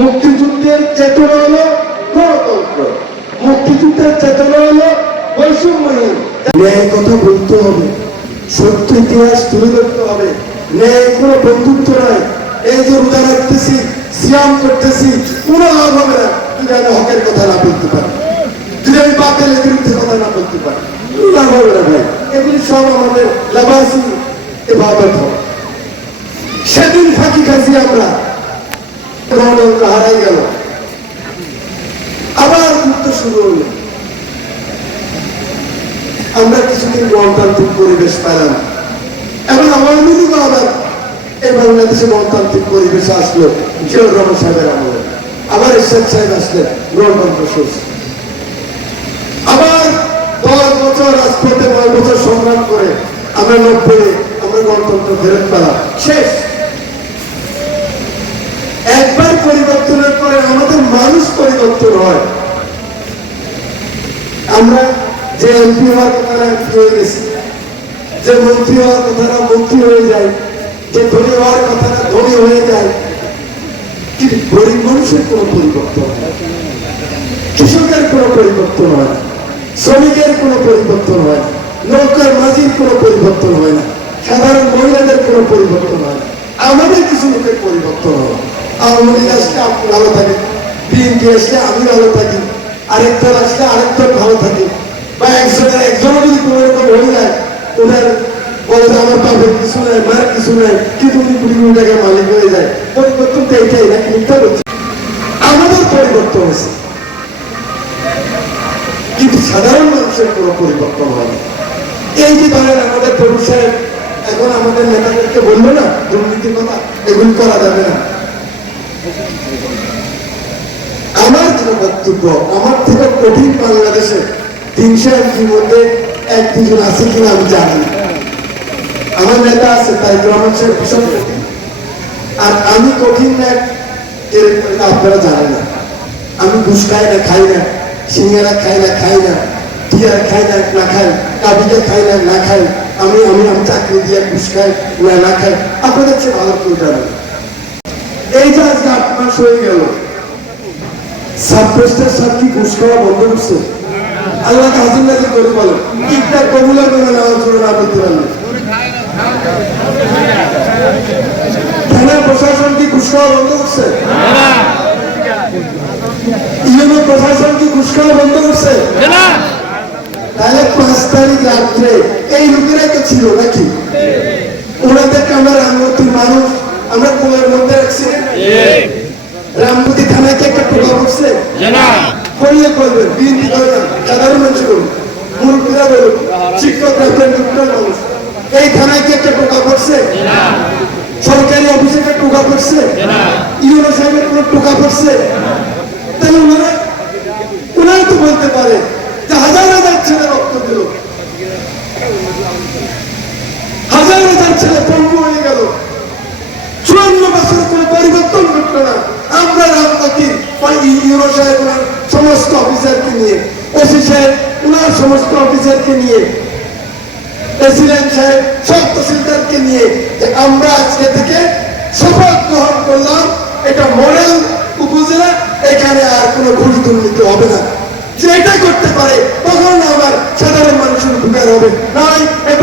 মুক্তিযুদ্ধের চেতনা হলো গণতন্ত্র। মুক্তিযুদ্ধের চেতনা হলো বৈষম্যহীন। ন্যায় কথা বলতে হবে, সত্য ইতিহাস তুলে ধরতে হবে। ন্যায় কোনো বন্ধুত্ব নয় এই যে রোজা রাখতেছি, সিয়াম করতেছি, কোনো লাভ হবে না। যদি আমি হকের কথা না বলতে পারি। যদি আমি বাতিলের বিরুদ্ধে কথা না বলতে পারি। লাভ হবে না ভাই। এগুলি সব আমাদের লাভাসি এভাবে সেদিন ফাঁকি খাইছি আমরা। হারাই গেল। আবার শুরু আমরা কিছুদিন গণতান্ত্রিক পরিবেশ পেলাম। এখন আওয়ামী লীগ আবার এই বাংলাদেশে গণতান্ত্রিক আসলো রহমান সাহেবের আমলে। আবার এরশাদ সাহেব গণতন্ত্র শেষ। আবার দশ বছর রাজপথে নয় বছর সংগ্রাম করে আমরা নব্বই আমরা গণতন্ত্র ফেরত পেলাম। শেষ। পরিবর্তনের পরে আমাদের মানুষ পরিবর্তন হয়। আমরা যে এমপি হওয়ার কথা এমপি হয়ে গেছি। যে মন্ত্রী হওয়ার কথা না মন্ত্রী হয়ে যায়, যে ধনী হওয়ার কথা না ধনী হয়ে যায়, কিন্তু গরিব মানুষের কোনো পরিবর্তন হয় কৃষকের কোনো পরিবর্তন হয় না। শ্রমিকের কোনো পরিবর্তন হয় না। নৌকার মাঝির কোনো পরিবর্তন হয় না। সাধারণ মহিলাদের কোনো পরিবর্তন হয় না। আমাদের কিছু লোকের পরিবর্তন হয় আওয়ামী লীগ আসলে আপনি ভালো থাকেন। বিএনপি আসলে আমি ভালো থাকি। আরেক দল আসলে আরেক দল ভালো থাকে। বা একজনের একজনও যদি কোনো রকম হয়ে যায় ওনার বলে আমার বাপের কিছু নাই, মায়ের কিছু নাই, কিন্তু উনি কুড়ি কোটি টাকার মালিক হয়ে যায়। পরিবর্তন তো এইটাই নাকি মিথ্যা বলছে? আমাদের পরিবর্তন হয়েছে। কিন্তু সাধারণ মানুষের কোনো পরিবর্তন হয়নি। এই যে ধরেন আমাদের প্রভু সাহেব, এখন আমাদের নেতাদেরকে বলল না, দুর্নীতির কথা, এগুলি করা যাবে না। আমার যে বক্তব্য, আমার থেকে কঠিন বাংলাদেশে তিনশো এমপির মধ্যে এক, দুজন আছে কিনা আমি জানি আমার নেতা আছে তাই রহমান সাহেব, ভীষণ কঠিন। আর আমি কঠিন না আপনারা জানেন না। আমি ঘুষ খাই না খাই না, সিঙ্গারা খাই না খাই না টিয়ার খাই না না খাই কাবিকে খাই না না খাই। আমি আমি আমি চাকরি দিয়ে ঘুষ খাই, না না খাই। আপনাদের চেয়ে ভালো কেউ জানে না। এই যে আজকে আট মাস হয়ে গেল সাবপ্রেস্টার সাহেব কি ঘুষ খাওয়া প্রশাসন কি প্রশাসন কি ঘুষ খাওয়া বন্ধ করছে? তাহলে পাঁচ তারিখ রাত্রে এই লোকেরাই তো ছিল নাকি? ওনাদেরকে আমরা রামমূর্তির মানুষ আমরা কোলের মধ্যে রাখছি থানায় কি একটা টোকা পড়ছে? করলে করবেন বিএনপি করে না সাধারণ মানুষ করুন মুরব্বীরা বলুন শিক্ষকরা প্রেমিকরা মানুষ এই থানায় কি একটা টোকা পড়ছে? সরকারি অফিসে একটা টোকা পড়ছে? ইউনো সাহেবের কোনো টোকা পড়ছে? তাহলে ওনারা ওনারা তো বলতে পারে যে হাজার হাজার ছেলে রক্ত দিল হাজার হাজার ছেলে পঙ্গু হয়ে গেল চুয়ান্ন বছর কোনো পরিবর্তন ঘটলো না। আমরা রামনাথির ইউরো সাহেব ওনার সমস্ত অফিসারকে নিয়ে, ওসি সাহেব ওনার সমস্ত অফিসারকে নিয়ে, প্রেসিডেন্ট সাহেব সব তহসিলদারকে নিয়ে যে আমরা আজকে থেকে শপথ গ্রহণ করলাম, এটা মডেল উপজেলা, এখানে আর কোনো ঘুষ দুর্নীতি হবে না। যে এটা করতে পারে তখন আবার সাধারণ মানুষের উপকার হবে। নয় এই